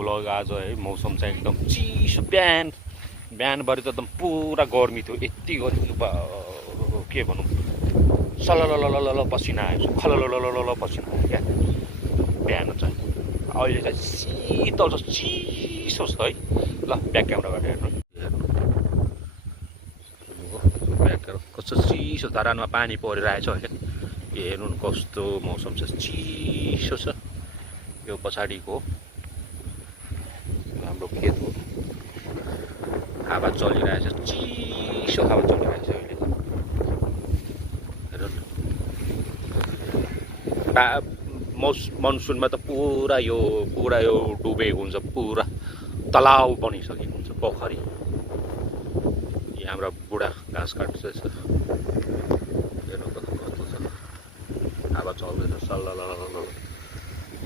Vlog आज है। मौसम चाहिँ एकदम चिसो, बिहानभरि त एकदम पुरा गर्मी थियो, यति गर्मी के भनौँ, सललललल पसिना आयो, खलललल पसिना आयो क्या बिहान चाहिँ। अहिले चाहिँ शीतल छ, चिसो छ है। ल ब्याक क्यामेराबाट हेर्नु, कस्तो चिसो, धरानमा पानी परिरहेछ अहिले। हेर्नु न कस्तो मौसम छ, चिसो छ। यो पछाडिको हाम्रो खेत हो, हावा चलिरहेछ, चिसो हावा चलिरहेछ अहिले। हेर्नु न, मनसुनमा त पुरा यो डुबेको हुन्छ, पुरा तलाउ बनिसकेको हुन्छ, पोखरी। यहाँ हाम्रो बुढा घाँस काट्दैछ, हेर्नु त कस्तो छ, हावा चल्दैछ सल्ललल।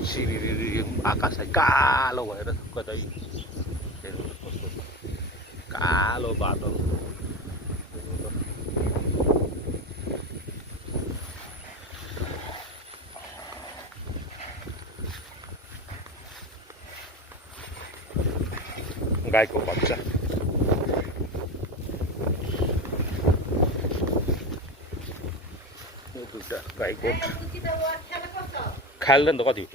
सिरिरी आकाश चाहिँ कालो भएर कतै, हेर्नु त कस्तो छ, कालो बादल। गाईको बच्चा, दुईटा गाई गोठ खाल्दैन त कति।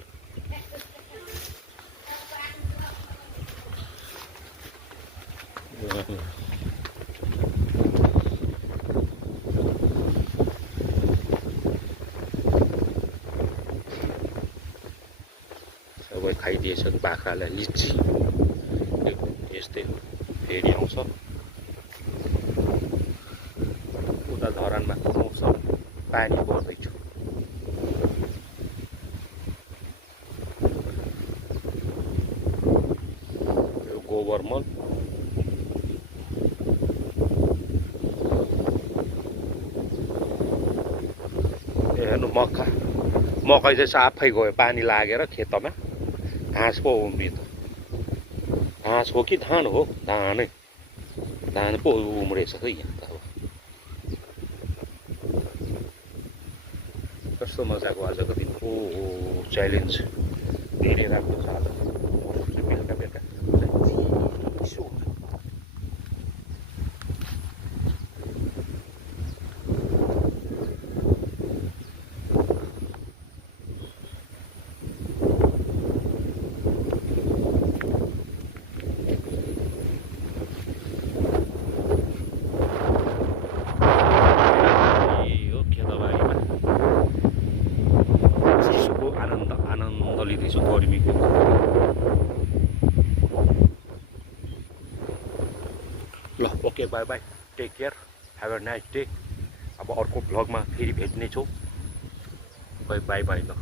सबै खाइदिएछ बाख्रालाई लिची, यस्तै हो। फेरि आउँछ उता धरानमा मौसम, पानी पर्दैछु। यो गोबर मल, हेर्नु मकै चाहिँ साफै गयो, पानी लागेर खेतमा घाँस पो उम्रियो त। घाँस हो कि धान हो, धान पो उम्रेछ है यहाँ त। अब कस्तो मजाको आजको दिन, ओ च्यालेन्ज धेरै राम्रो छ आज। बेलुका बेलुका चिसो। आनन्द लिँदैछु गर्मीको। ल okay, bye bye, take care, have a nice day. अब अर्को भ्लगमा फेरि भेट्नेछौँ। बाई बाई ल।